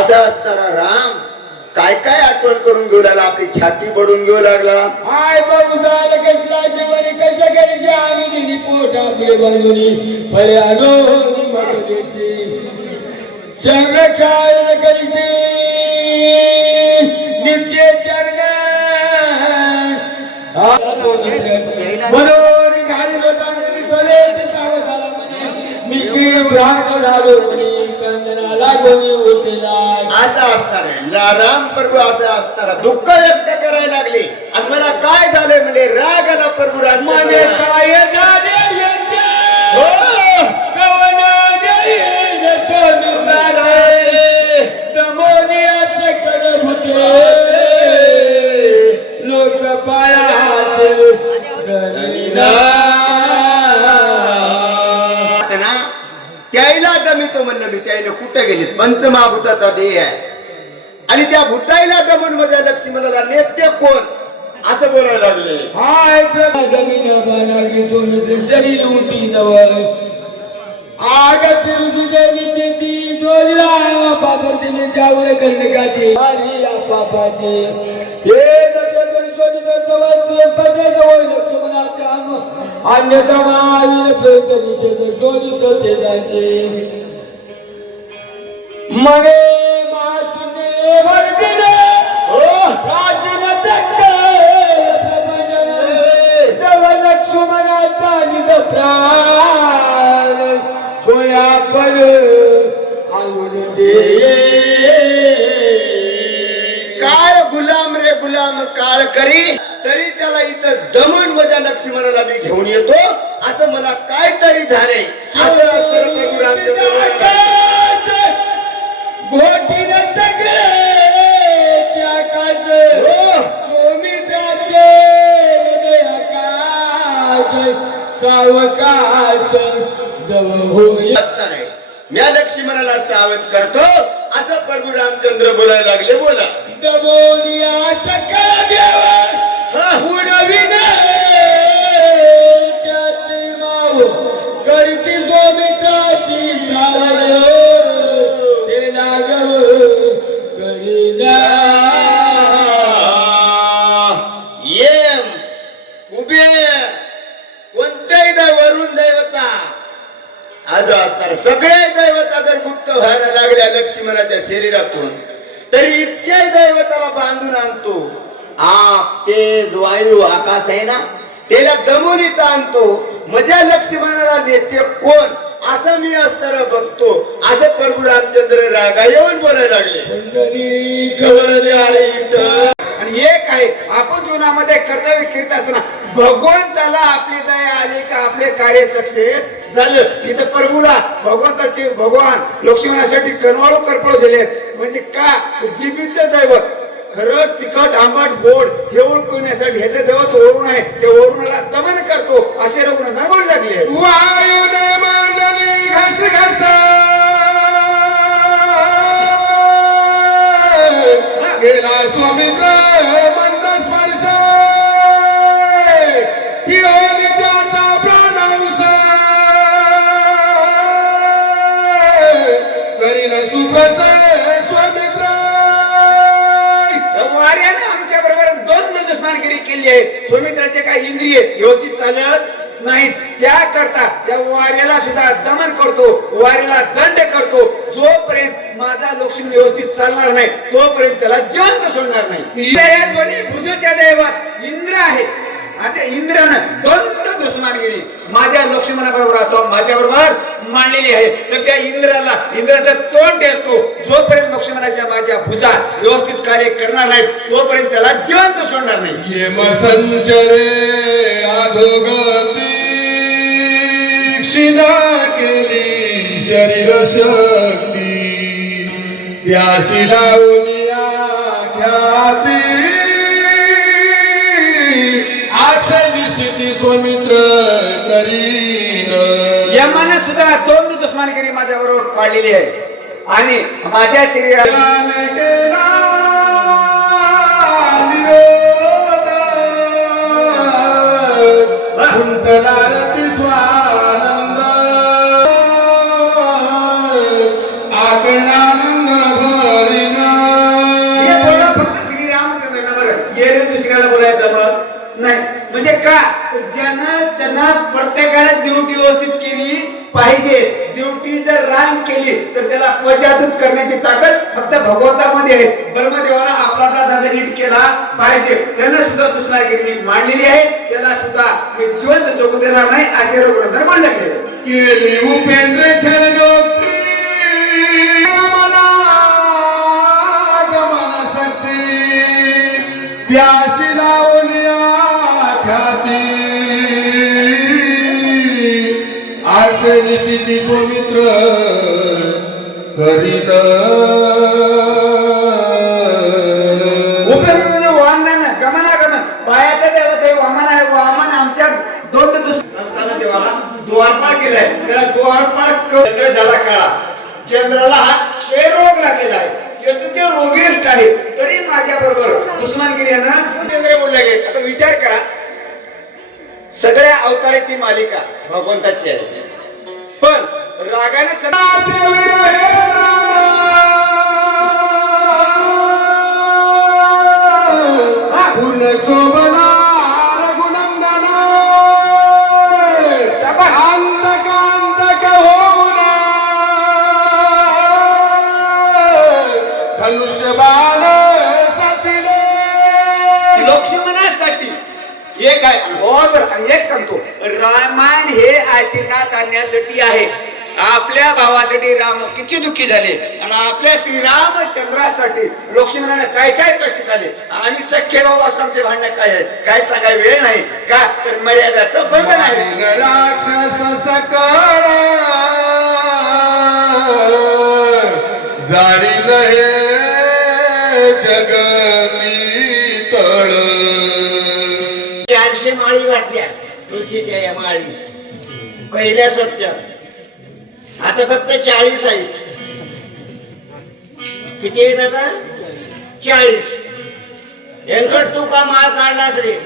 असा असताना राम काय काय आठवण करून घेऊ लागला, आपली छाती पडून घेऊ लागला. हाय बघुसाल कसला शिवरी कशा करीशी आम्ही दिली पोट आपले बांधुनी फळे आलो मगदेशी चरण करीशी नित्य चरण मनोर घालिलो तांदरी सोलेचे सावधाला म्हणे मी ब्राह्मण झालो म्हणे कंदनाला कोणी उठला. असा असताना राम प्रभू असा असताना दुःख व्यक्त करायला लागले. आणि मला काय झालंय म्हणजे राग आला प्रभू राम मने काय झाले हो कवन देईन सोनुतारे दमोनी असे करत होते लोक पायात त्याला दमितो म्हणलं मी. त्याला कुठे गेले? पंचमहाभूताचा देह आहे आणि त्या भूताईला दमून माझ्या लक्ष्मणाला नेते कोण असं बोलायला लागले. हाय जमीन बाणागी सोनं शरीर उठी जवळ आग फिरुसीचे निश्चिती जोडला पापर्तीने जाऊन करण्याची हरी पापाची हे नद्यातून शोधित जवळ सध्या जवळ लक्ष्मणाच्या अन्यथा माईन प्रेत निषेध शोधित ते जायचे मगे माशुने भरतीने राशीन जवळ लक्ष्मणाचा निज प्राण सोया पर आणून दे. काळ गुलाम रे गुलाम काळ करी तरी त्याला इथं दमून माझ्या लक्ष्मणाला मी घेऊन येतो. असं मला काहीतरी झाले. असं असतं प्रभू रामचंद्र घोटीन सगळे आकाश सौमित्राचे आकाश सावकाश जवळ होईल असणार आहे. मी लक्ष्मणाला सावध करतो असं प्रभू रामचंद्र बोलायला लागले. बोला दबोनिया सकळ देव उडविन त्याची माव करती सौमित्राशी सावध ते लागव करीना येम उभे कोणत्याही वरून दैवता आज असणार सगळे दैवता जर गुप्त व्हायला लागल्या लक्ष्मणाच्या शरीरातून तरी इतक्याही दैवताला बांधून आणतो. आप तेज वायू आकाश आहे ना त्याला दमून इथं आणतो. माझ्या लक्ष्मणाला नेते कोण असं मी असताना बघतो. असं प्रभू रामचंद्र रागा येऊन बोलायला लागले. आणि एक आहे आपण जीवनामध्ये कर्तव्य करीत असताना भगवंताला आपली दया आली का आपले कार्य सक्सेस झालं. तिथं प्रभूला भगवंताचे भगवान लक्ष्मणासाठी कनवाळू करपळ झाले. म्हणजे का जीबीचं दैवत खरं तिखट आंबट गोड हे ओळखण्यासाठी ह्याचं दैवत वरुण आहे. ते वरुणाला दमन करतो असे रघुनाथ बोलू लागले. वायुने मांडली घस घस गेला स्वामित्र मंद स्पर्श हिरोनी त्याचा प्राणांश करीन सुप्रस स्वामित्र. वार्याने आमच्या बरोबर दोन दुश्मनगिरी केली आहे. स्वामित्राचे काही इंद्रिय व्यवस्थित चालत नाहीत त्याकरता त्या वार्याला सुद्धा दमन करतो वार्याला दंड करतो. जोपर्यंत माझा लक्ष्मी व्यवस्थित चालणार नाही तोपर्यंत त्याला जिवंत सोडणार नाही. या दोन्ही भुजूच्या दैवात इंद्र आहे. आता इंद्रानं दोन दुश्मनगिरी माझ्या लक्ष्मणाबरोबर माझ्या बरोबर मांडलेली आहे. तर त्या इंद्राचं तोंड ठेवतो. जोपर्यंत लक्ष्मणाच्या माझ्या भुजा व्यवस्थित कार्य करणार नाहीत तोपर्यंत त्याला जिवंत सोडणार नाही. येम संचरे अधोगती क्षिणा केली शरीर शक्ती त्याशी लावून ख्याती आक्षय स्वामित्र करीन. यमाने सुद्धा दोन दुश्मनगिरी माझ्या बरोबर पाडलेली आहे आणि माझ्या शरीराला स्वानंद आगणानंद भरी पजादूत करण्याची ताकद फक्त भगवंतामध्ये आहे. ब्रह्मदेवाला आपला दादा नीट केला पाहिजे. त्यानं सुद्धा दुष्मार्गिनी मांडलेली आहे. त्याला सुद्धा मी जिवंत जगू देणार नाही असे रघुनंदन म्हणले केली उपेंद्र छळोक्ती मला गमन शक्ती त्याशी लावल्या ख्याती आक्षरी सिद्धी पवित्र करीन उपेंद्र वामन गमनागमन पायाच्या देवत हे वामन आहे. वामन आमच्या दोन दुसऱ्या देवाला द्वारपाळ केलाय. त्याला द्वारपाळ चंद्र झाला काळा. चंद्राला हा क्षयरोग लागलेला आहे. ते रोगिष्ट आहे. तरी माझ्या बरोबर दुश्मनगिरी यानं चंद्र बोलले गेले. आता विचार करा, सगळ्या अवताराची मालिका भगवंताची आहे, पण रागाने लक्ष्मणासाठी एक आहे. बरोबर. आणि एक सांगतो, रामायण हे आचरणात आणण्यासाठी आहे. आपल्या भावासाठी राम किती दुःखी झाले आणि आपल्या श्रीरामचंद्रासाठी लक्ष्मणाने काय काय कष्ट केले. आम्ही सख्खे भाऊ असं आमचे भांडण काय आहे काय सांगाय वेळ नाही का, तर मर्यादाचं बंधन आहे. राक्षस सकळ जाळील हे जगती तळ 400 माळी घातल्या तुळशीच्या या माळी पहिल्या सप्त्यात. आता फक्त 40 आहेत. किती आहेत आता? 40. यांकड तू का माळ काढलास रे?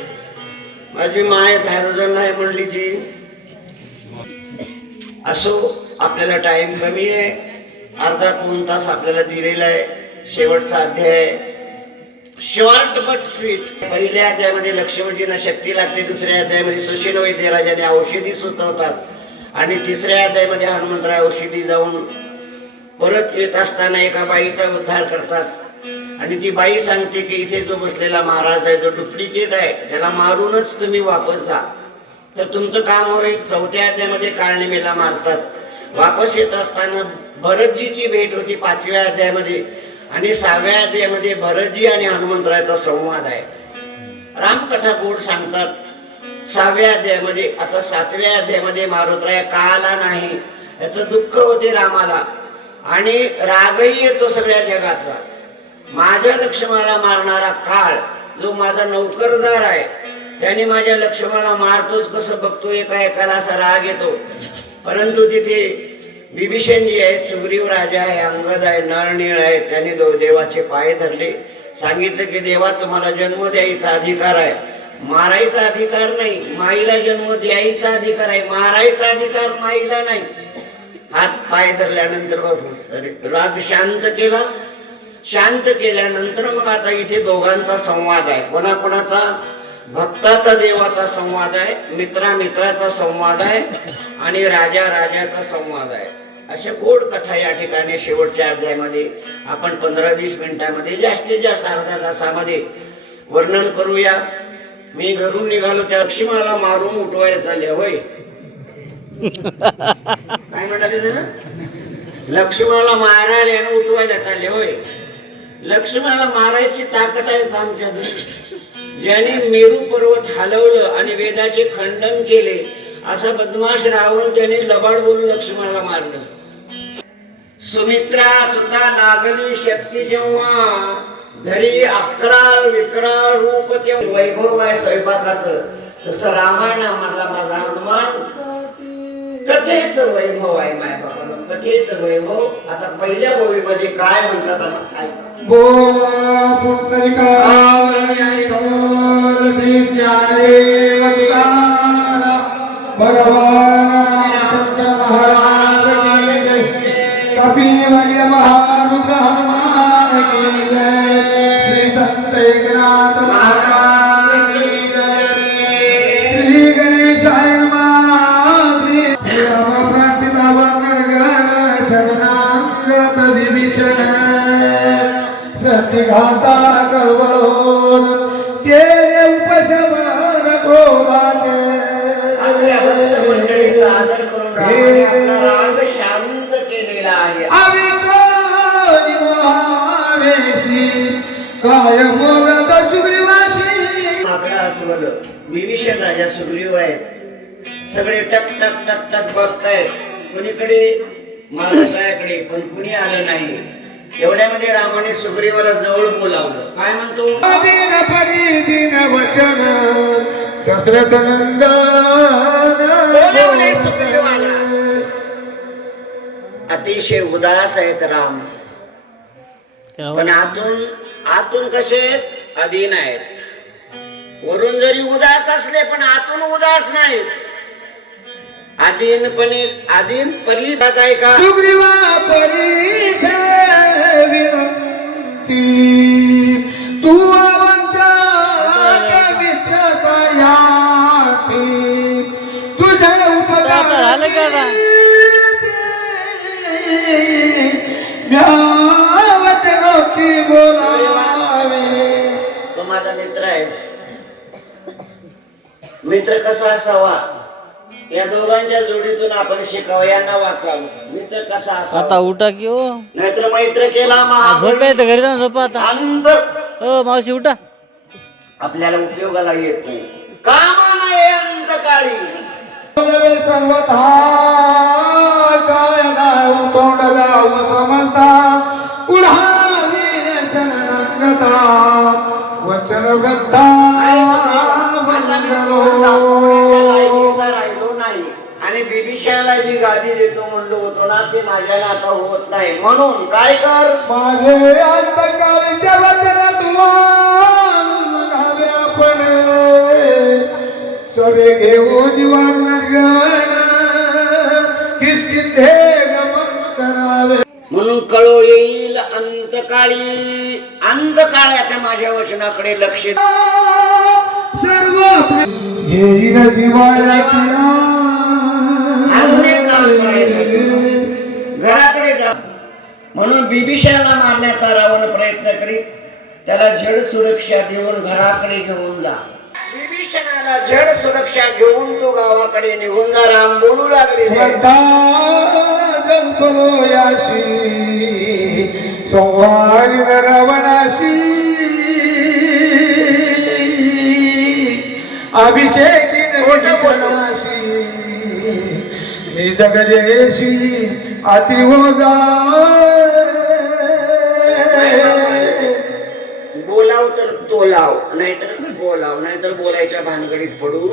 माझी माय 10 जण नाही म्हणली जी. असो, आपल्याला टाइम कमी आहे. अर्धा 2 तास आपल्याला दिलेला आहे. शेवटचा अध्याय शॉर्ट बट स्वीट. पहिल्या अध्यायामध्ये लक्ष्मणजींना शक्ती लागते. दुसऱ्या अध्यायामध्ये सुशील वैद्यराजाने औषधी सुचवतात आणि तिसऱ्या अध्यायामध्ये हनुमंतराय औषधी जाऊन परत येत असताना एका बाईचा उद्धार करतात आणि ती बाई सांगते की इथे जो बसलेला महाराज आहे तो डुप्लिकेट आहे, त्याला मारूनच तुम्ही वापस जा तर तुमचं काम होईल. चौथ्या अध्यायामध्ये काळनिमेला मारतात. वापस येत असताना भरतजीची भेट होती 5व्या अध्यायामध्ये आणि 6व्या अध्यायामध्ये भरतजी आणि हनुमंतरायाचा संवाद आहे. रामकथा गोड सांगतात 6व्या अध्यायामध्ये. आता 7व्या अध्यायामध्ये मारुतराय का आला नाही याचं दुःख होते रामाला आणि रागही येतो सगळ्या जगाचा. माझ्या लक्ष्मणाला मारणारा काळ जो माझा नौकरदार आहे त्याने माझ्या लक्ष्मणाला मारतोच कसं बघतो, एका एकाला असा राग येतो. परंतु तिथे विभीषण जी आहेत, सुग्रीव राजा आहे, अंगद आहे, नळनीळ आहे, त्यांनी देवाचे पाय धरले. सांगितलं की देवा तुम्हाला जन्म द्यायचा अधिकार आहे, मारायचा अधिकार नाही. माईला जन्म द्यायचा अधिकार आहे, मारायचा अधिकार माईला नाही. हात पाय धरल्यानंतर बघू राग शांत केला. शांत केल्यानंतर मग आता इथे दोघांचा संवाद आहे. कोणाकोणाचा? भक्ताचा देवाचा संवाद आहे, मित्राचा संवाद आहे आणि राजाचा संवाद आहे. अशा गोड कथा या ठिकाणी शेवटच्या अध्यायामध्ये आपण 15-20 मिनिटांमध्ये जास्तीत जास्त अर्ध्या तासामध्ये वर्णन करूया. मी घरून निघालो त्या लक्ष्मणाला मारून उठवायला चालले. होय काय म्हणाले ना, लक्ष्मणाला मारायला आणि उठवायला चालले. होय, लक्ष्मणाला मारायची ताकद आहे आमच्याकडे. ज्याने मेरू पर्वत हलवलं आणि वेदाचे खंडन केले असा बदमाश रावण त्याने लबाड बोलून लक्ष्मणाला मारलं. सुमित्रा सुता लागली शक्ती जेव्हा घरी अकराळ विकराळ रूप ते वैभव आहे स्वयंपाकाचं, तसं रामायणामधला माझा हनुमान कथेच वैभव आहे. माय बाबा कथेच वैभव. आता पहिल्या बोलीमध्ये काय म्हणतात काय बोला श्री ज्ञानदेव भगवान रामचंद्र महाराज की जय. कपिल महारुद्र हनुमान की जय. श्री संत एकनाथ महाराज की जय. श्री गणेशाय नमः. श्री राम प्रार्थिता वंदन गण शरणागत घाता कळवळून केले उपशमन क्रोधाचे आपल्या भक्त मंडळीचा आदर करून रामाने आपला राग शांत केलेला आहे. अविकोनी मोहावेशी काय मोगत सुग्रीवाशी आपला अस्वल विभीषण राजा सुग्रीव आहेत. सगळे टक टक टक टक बघतायत कुणीकडे महाराजाकडे, पण कुणी आलं नाही. एवढ्यामध्ये रामाने सुग्रीवाला जवळ बोलावलं. काय म्हणतो? दीन परी दीन वचन दशरथ बोलावले सुग्रीवाला. अतिशय उदास आहेत राम, पण आतून कसे आहेत? अधीन आहेत. वरून जरी उदास असले पण आतून उदास नाहीत. आधीन परी काय का सुग्रीवा परीचे विनंती तू अवंचा मित्र कार्याती तुझे उपकार वचनोक्ती बोलावे. तो माझा मित्र आहेस. मित्र कसा असावा या दोघांच्या जोडीतून आपण शिकावं, यांना वाचावं. मित्र कसा आता असावा, उठा की हो नाहीतर मैत्र केला झोपा येतं घरी जाऊन झोपा आता अंत हो मावशी उठा आपल्याला उपयोगाला येत नाही. कामा नाही अंतकाळी. सर्वथा काय गाऊ तोंड गाऊ समजता पुढावी चरणंगता वचन गद्दा राहिलो नाही आणि बिभीषणाला जी गादी देतो म्हणलो होतो ना, ते माझ्याला आता होत नाही. म्हणून काय कर, माझे अंतकाळीच्या वचन तुला घावे आपण सवे घेऊ जीवन गण किसकिस हे गमन करावे. म्हणून कळो येईल अंतकाळी. अंतकाळाच्या माझ्या वचनाकडे लक्ष दे. सर्व घेईन जीवाची घराकडे जा. म्हणून बिभीषणाला मारण्याचा रावण प्रयत्न करीत त्याला जड सुरक्षा देऊन घराकडे घेऊन जा. बिभीषणाला जड सुरक्षा घेऊन तो गावाकडे निघून जा. राम बोलू लागले, जल्पलो याशी संहारी रावणाशी अभिषेकी वटवनाशी निजग जयशी अति हो बोलाव तर तोलाव, नाहीतर बोलाव, नाहीतर बोलायच्या भानगडीत पडू